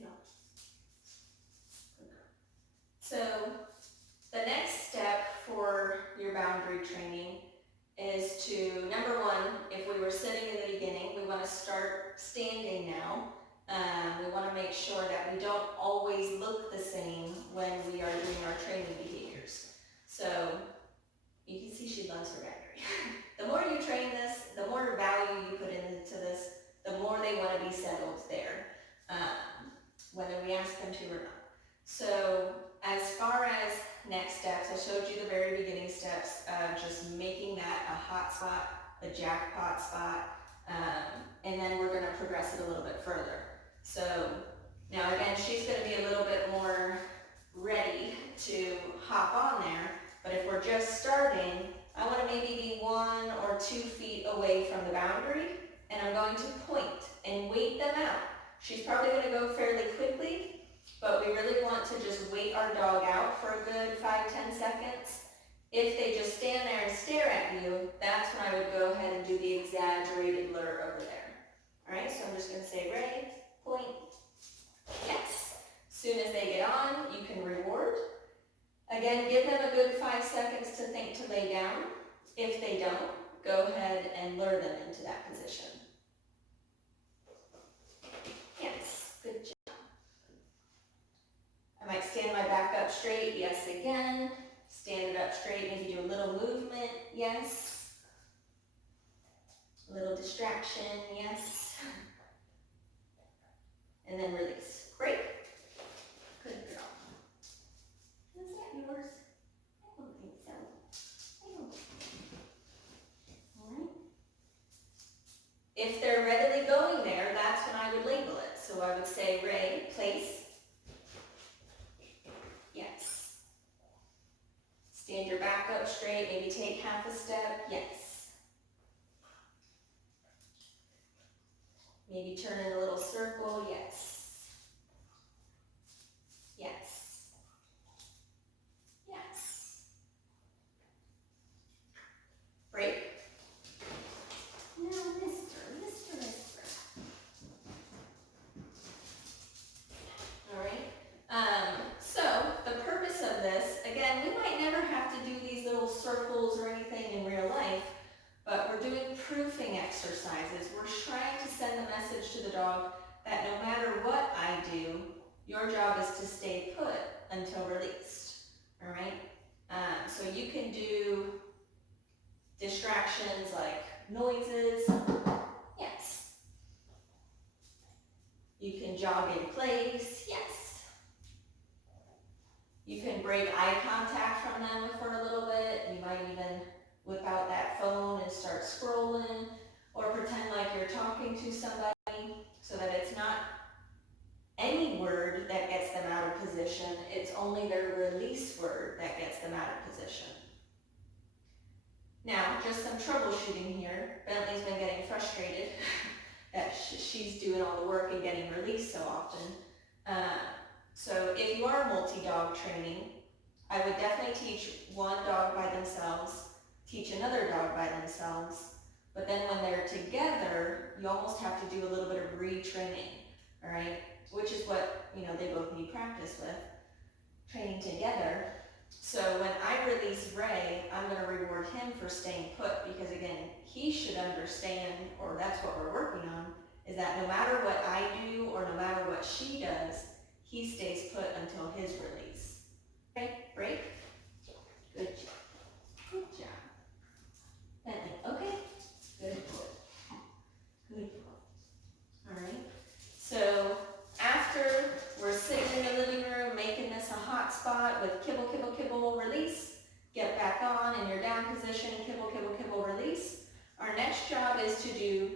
Yeah. So the next step for your boundary training is to, number one, if we were sitting in the beginning, we want to start standing now. We want to make sure that we don't always look the same when we are doing our training behaviors. So you can see she loves her boundary. The more you train this, the more value you put into this, the more they want to be settled there, whether we ask them to or not. So as far as next steps, I showed you the very beginning steps of just making that a hot spot, a jackpot spot, and then we're going to progress it a little bit further. So now again, she's going to be a little bit more ready to hop on there, but if we're just starting, I want to maybe be 1 or 2 feet away from the boundary, and I'm going to point and wait them out. She's probably going to go fairly quickly, but we really want to just wait our dog out for a good 5-10 seconds. If they just stand there and stare at you, that's when I would go ahead and do the exaggerated lure over there. All right, so I'm just going to say Ray, point, yes. As soon as they get on, you can reward. Again, give them a good 5 seconds to think to lay down. If they don't, go ahead and lure them into that position. Yes, good job. I might stand my back up straight, yes again. Stand it up straight, maybe do a little movement, yes. A little distraction, yes. And then release. Great. Good girl. Is that yours? I don't think so. I don't think so. All right. If they're readily going there, that's when I would label it. So I would say, Ray, place. Yes. Stand your back up straight, maybe take half a step, yes. Maybe turn in a little circle, yes. Yes. Yes. Break. Now, Mister. All right. So the purpose of this, again, we might never have to do these little circles or anything in real life, but we're doing proofing exercises. We're trying to send the message to the dog that no matter what I do, your job is to stay put until released. All right. So you can do distractions like noises. Yes. You can jog in place. Yes. You can break eye contact from them for a little bit. You might even whip out that phone and start scrolling, or pretend like you're talking to somebody so that it's not any word that gets them out of position. It's only their release word that gets them out of position. Now, just some troubleshooting here. Bentley's been getting frustrated that she's doing all the work and getting released so often. So if you are multi-dog training, I would definitely teach one dog by themselves, teach another dog by themselves, but then when they're together, you almost have to do a little bit of retraining, all right? Which is what, they both need practice with, training together. So when I release Ray, I'm going to reward him for staying put, because again, he should understand, or that's what we're working on, is that no matter what I do or no matter what she does, he stays put until his release. Okay, break. Good job. Good job. Bentley, okay? Good. Good. All right. So after we're sitting in the living room making this a hot spot with kibble, kibble, kibble, release, get back on in your down position, kibble, kibble, kibble, release. Our next job is to do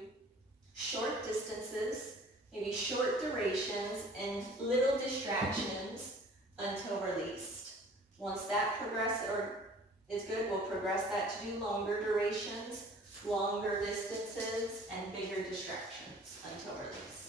short distances, maybe short durations, and little distractions until released. Once that is good, we'll progress that to do longer durations, longer distances, and bigger distractions until released.